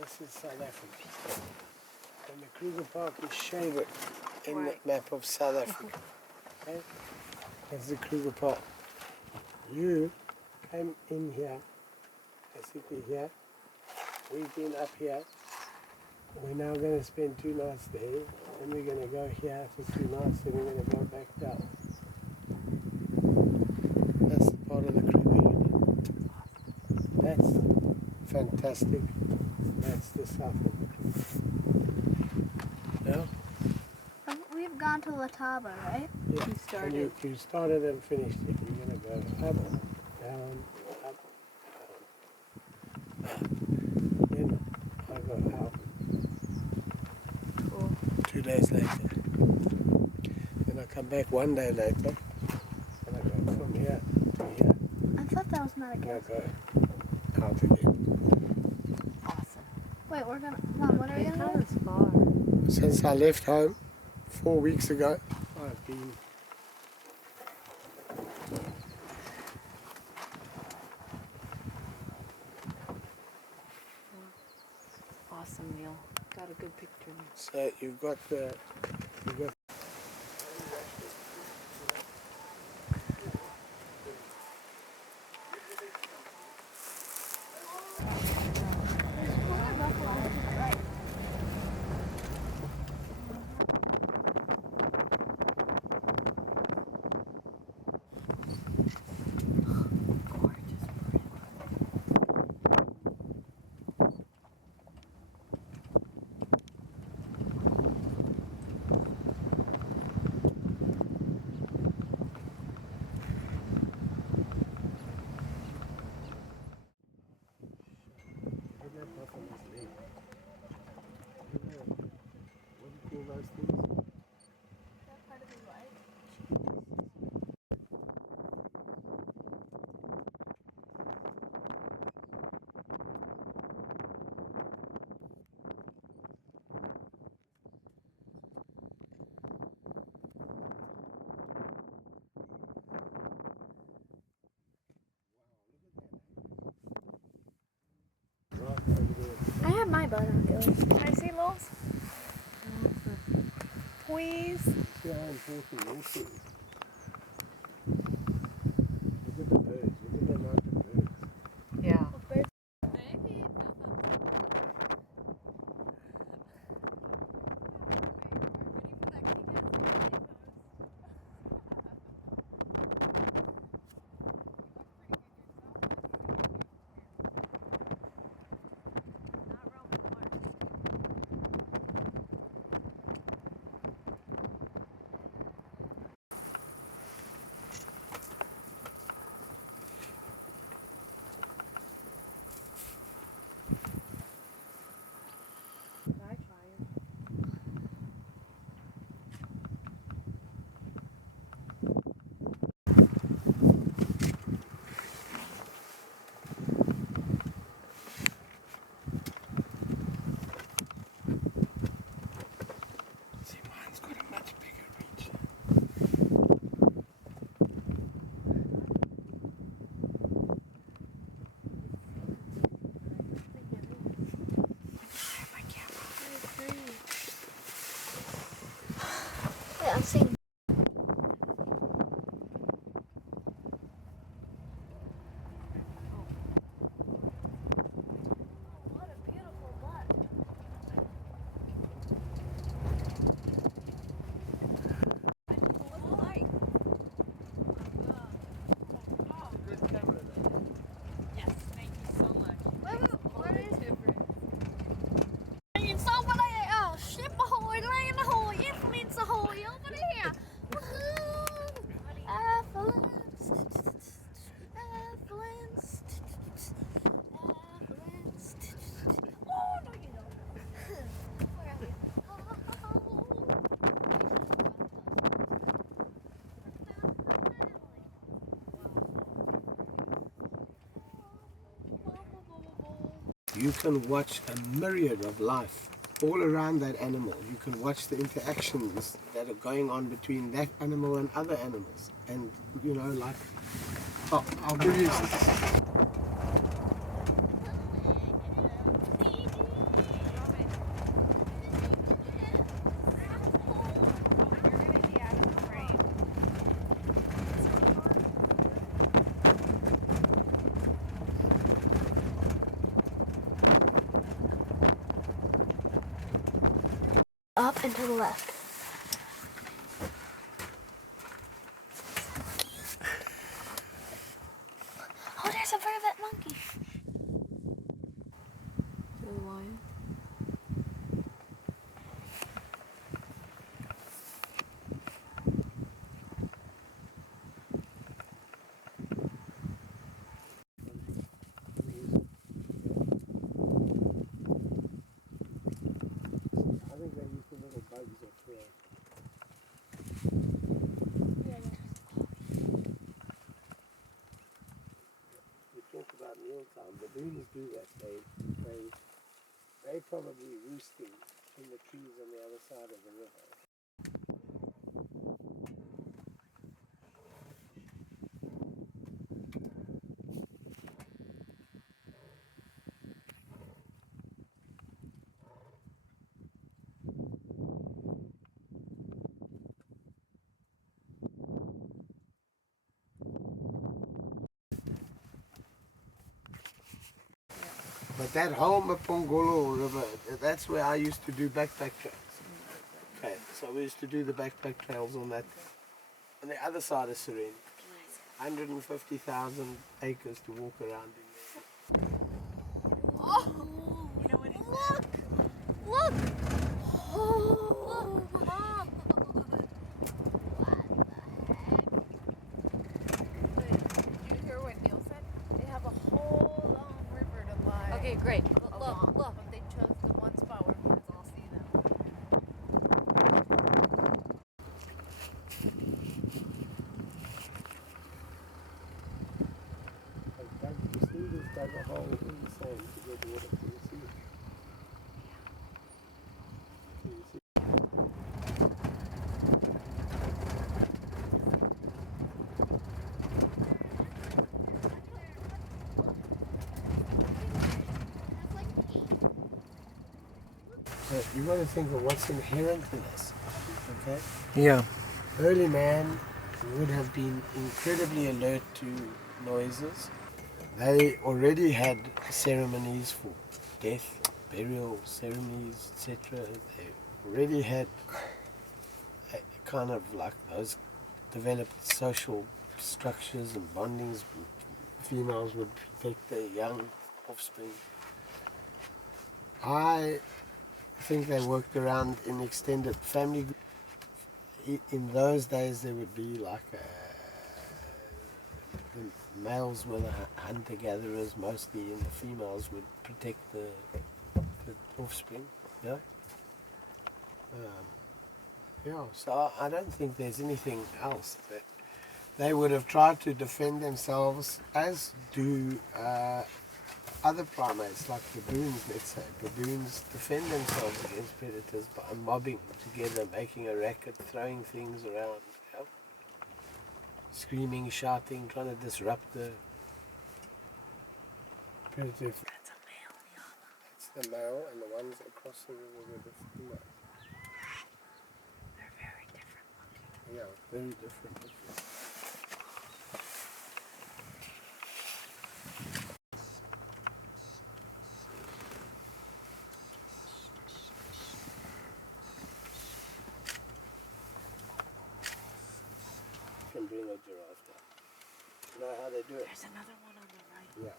This is South Africa. And the Kruger Park is shaded in the map of South Africa. Okay? That's the Kruger Park. You came in here, basically here. We've been up here. We're now going to spend 2 nights there. Then we're going to go here for 2 nights. Then we're going to go back down. That's the part of the Kruger Union. That's fantastic. That's the south of the Kruger. Yeah? We've gone to Letaba, right? Yeah. You started. And you started and finished it. You're going to go up, down, up, down, up. Then I go out. Cool. 2 days later. Then I come back 1 day later. And I go from here to here. I thought that was not a And I gas. go out again. Awesome. Wait, we're gonna. Mom, what are we Cape gonna Town do? is far. Since I left home 4 weeks ago, I've been Awesome meal. Got a good picture. so you've got I have my binoculars. Can I see Lowe's? Please. See how important this is. Look at the birds. Look at the amount of birds. Yeah. See, mine's got a much bigger reach. Wait, I'm seeing. What a beautiful butt. Good camera though. Yes, thank you so much. What is it? It's over there. Oh, ship ahoy, land ahoy, influence ahoy, over there. Affluence. Affluence. Affluence. Oh, no, you don't. Where are we? You can watch a myriad of life all around that animal. You can watch the interactions that are going on between that animal and other animals. And, you know, like, I'll give you... Up and to the left. Oh, there's a vervet monkey. The lion. I think they used the little bugs up there. We talk about mealtime. Baboons do that. They probably roosting in the trees on the other side of the river. But that whole Mapongolo River, that's where I used to do backpack trails. Okay, so we used to do the backpack trails on that. On the other side of Serene. 150,000 acres to walk around in there. Oh, you know what it is? Look! Oh, look! Mom! Did you hear what Neil said? They have a whole long river to lie. Okay, great. Look. But they chose the one spot where we could all see them. You see this dug a hole in the sand to get water from the sea. Can you see? So you got to think of what's inherent in us. Okay? Yeah. Early man would have been incredibly alert to noises. They already had ceremonies for death, burial ceremonies, etc. They already had a kind of like those developed social structures and bondings. Females would protect their young offspring. I think they worked around in extended family groups. In those days, there would be like the males were the hunter-gatherers mostly, and the females would protect the offspring. Yeah. Yeah. So I don't think there's anything else that they would have tried to defend themselves, as do other primates like baboons. Let's say baboons defend themselves against predators by mobbing together, making a racket, throwing things around. Yeah? Screaming, shouting, trying to disrupt the predator. That's a male, Yana. It's the male, and the ones across the river were the female. They're very different looking. Yeah, very different looking. Can bring a giraffe down. You know how they do it? There's another one on the right. Yeah.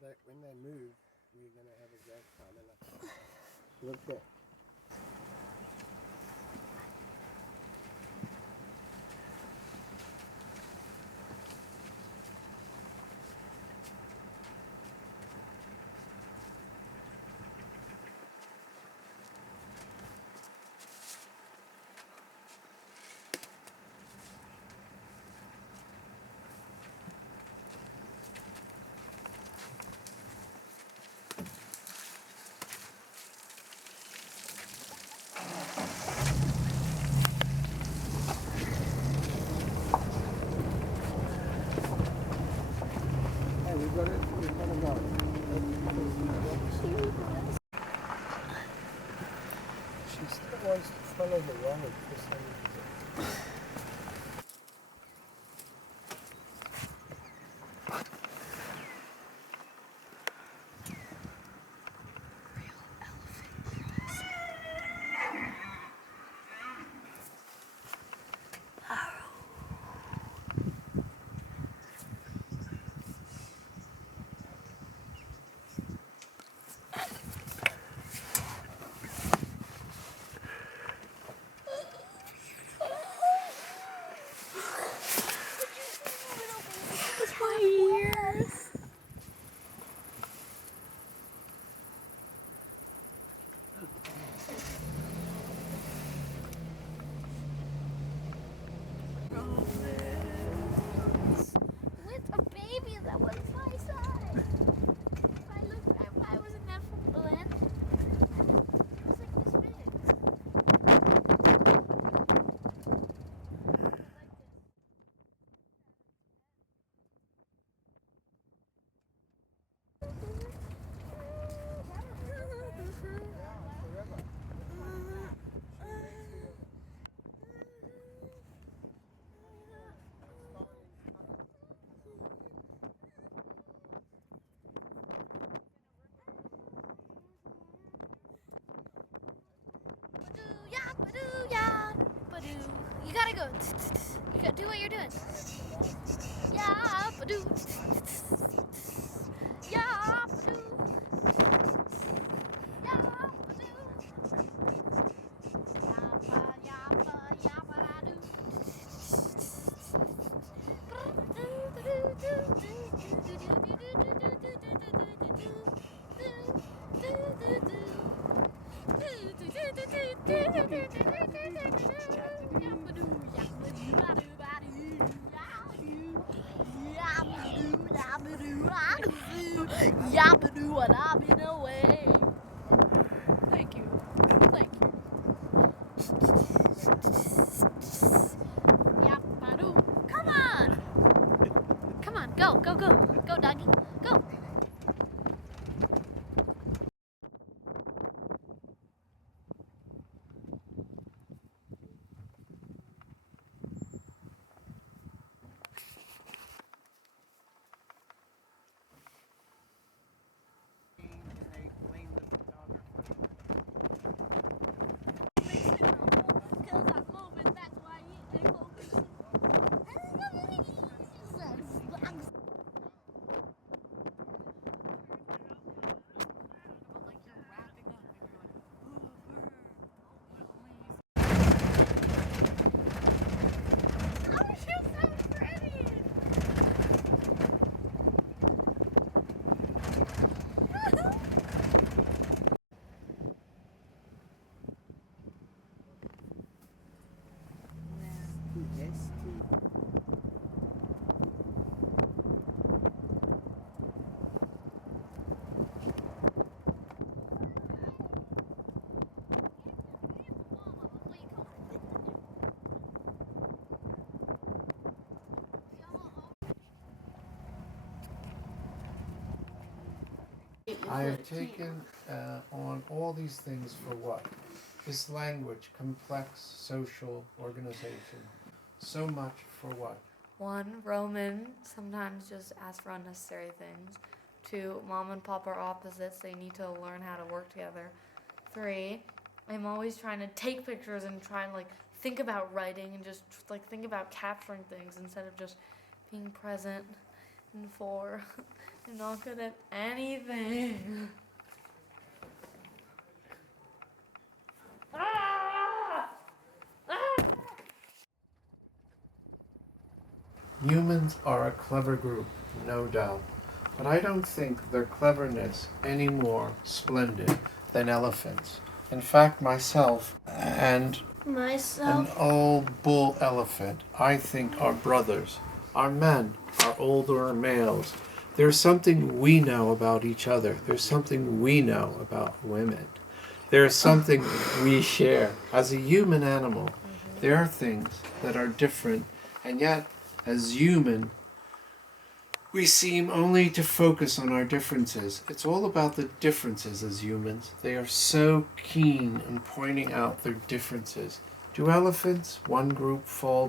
But when they move, we're going to have a great time. And look there. follow the road for some reason. With my ears. With a baby that was my size. If I was in that blend, it was like this big. You gotta go. You gotta do what you're doing. Yeah, badoo. Yeah, badoo. Yeah, badoo. Yappa, yappa, yappa-da-doo. Yabba-doo, and I've been away. Thank you. Thank you. Yabba-doo. Come on. Come on, go, go, go. Go, doggy. Go. I have taken on all these things for what? This language, complex social organization. So much for what? 1, Roman sometimes just asks for unnecessary things. 2, mom and pop are opposites. They need to learn how to work together. 3, I'm always trying to take pictures and try and think about writing and just think about capturing things instead of just being present. And 4, I'm not good at anything. Humans are a clever group, no doubt, but I don't think their cleverness any more splendid than elephants. In fact, myself and an old bull elephant, I think, are brothers. Our men are older males. There's something we know about each other. There's something we know about women. There's something we share. As a human animal, there are things that are different, and yet, as human, We seem only to focus on our differences. It's all about the differences as humans. They are so keen in pointing out their differences. Do elephants, one group, feel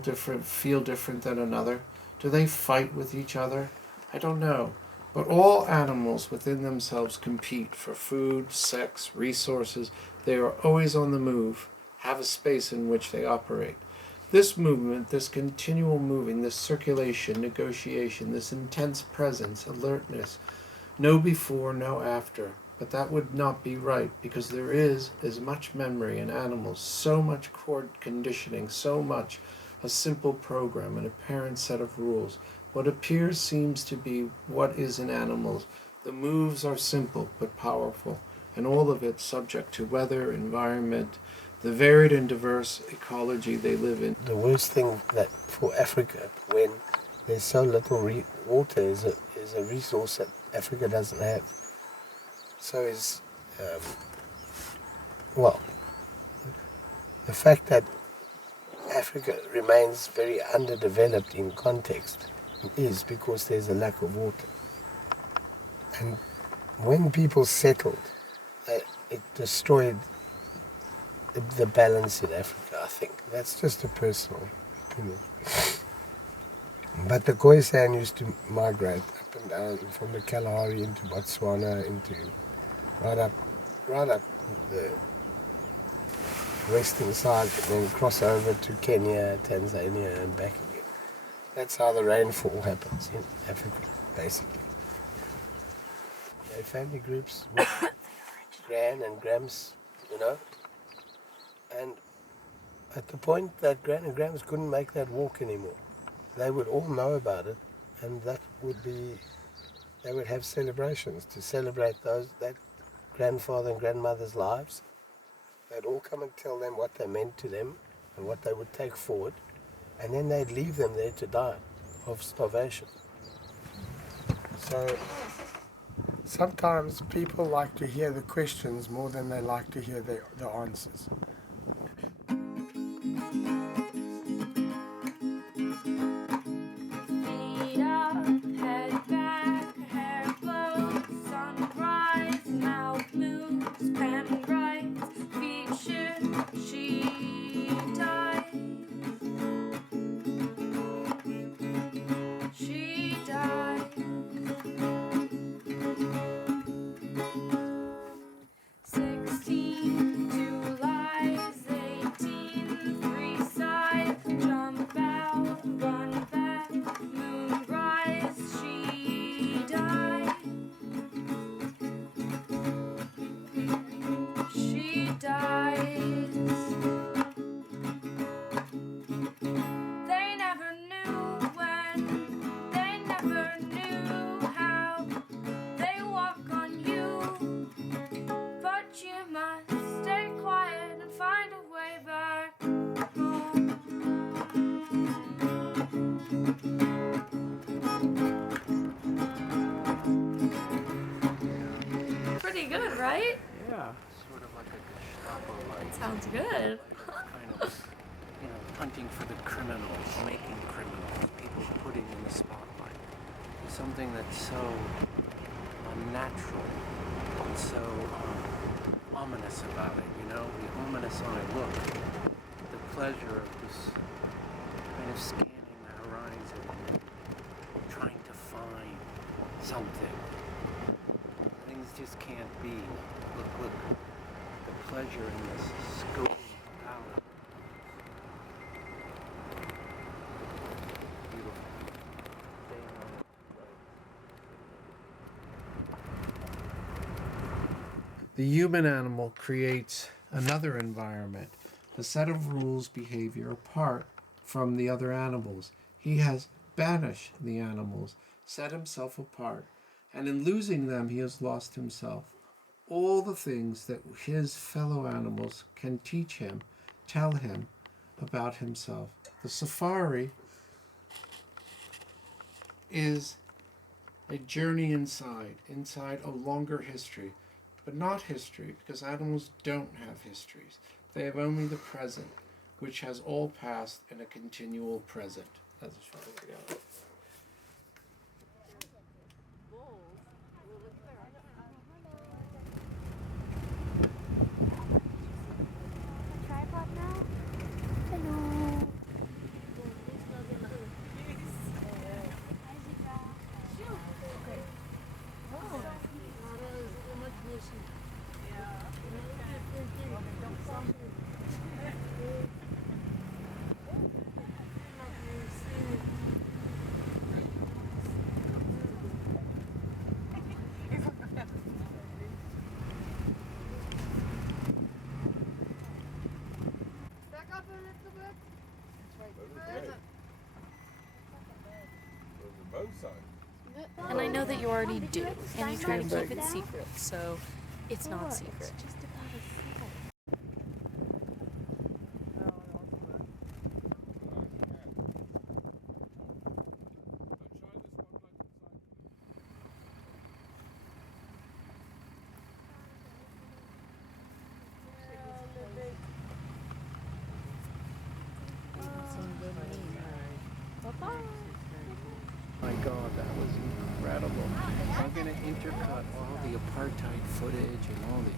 different than another? Do they fight with each other? I don't know. But all animals within themselves compete for food, sex, resources. They are always on the move, have a space in which they operate. This movement, this continual moving, this circulation, negotiation, this intense presence, alertness, no before, no after. But that would not be right, because there is as much memory in animals, so much core conditioning, so much a simple program, an apparent set of rules. What appears seems to be what is in animals. The moves are simple but powerful, and all of it subject to weather, environment, the varied and diverse ecology they live in. The worst thing that for Africa, when there's so little water, is a resource that Africa doesn't have. So the fact that Africa remains very underdeveloped in context is because there's a lack of water. And when people settled, it destroyed the balance in Africa, I think. That's just a personal opinion. But the Khoisan used to migrate up and down from the Kalahari into Botswana, right up the western side, then cross over to Kenya, Tanzania, and back again. That's how the rainfall happens in Africa, basically. They're family groups with gran and grams, and at the point that gran and grams couldn't make that walk anymore, they would all know about it, and they would have celebrations to celebrate that grandfather and grandmother's lives. They'd all come and tell them what they meant to them and what they would take forward, and then they'd leave them there to die of starvation. So sometimes people like to hear the questions more than they like to hear the answers. Feet up, head back, hair blows, sunrise, mouth moves, pen writes, feet shift, she dies. She dies. 16, 2 lies, 18, 3 sides, jump out, run back, moon rise, she died. She dies. They never knew when, they never knew how, they walk on you, but you must stay quiet and find a way back home. Pretty good, right? Yeah, sort of like a Gestapo like. Sounds good. Kind of, hunting for the criminals, making criminals, people putting in the spotlight. Something that's so unnatural and so ominous about it, the ominous eye look, the pleasure of just kind of scanning the horizon and trying to find something. Things just can't be. Look, the pleasure in this scope palette. Beautiful. Staying on it. The human animal creates another environment, a set of rules, behavior apart from the other animals. He has banished the animals, set himself apart, and in losing them he has lost himself. All the things that his fellow animals can teach him, tell him about himself. The safari is a journey inside a longer history, but not history, because animals don't have histories. They have only the present, which has all past and a continual present. That's as far as I go. both sides. And I know that you already do, and you try to keep it secret, so it's not secret. My God, that was incredible. I'm going to intercut all the apartheid footage and all the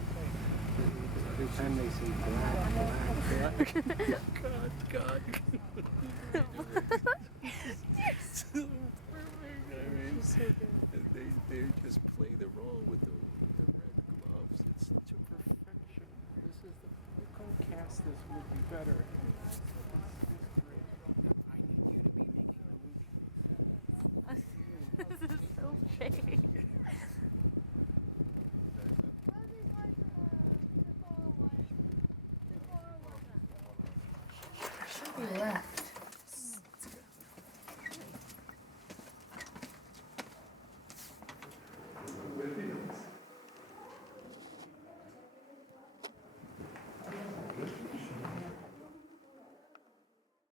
every time they say black. God. So perfect. I mean, they just play the role with the red gloves. It's such a perfection. This is the cast. This would be better. This is great. I need you to be making the movie. This is so fake.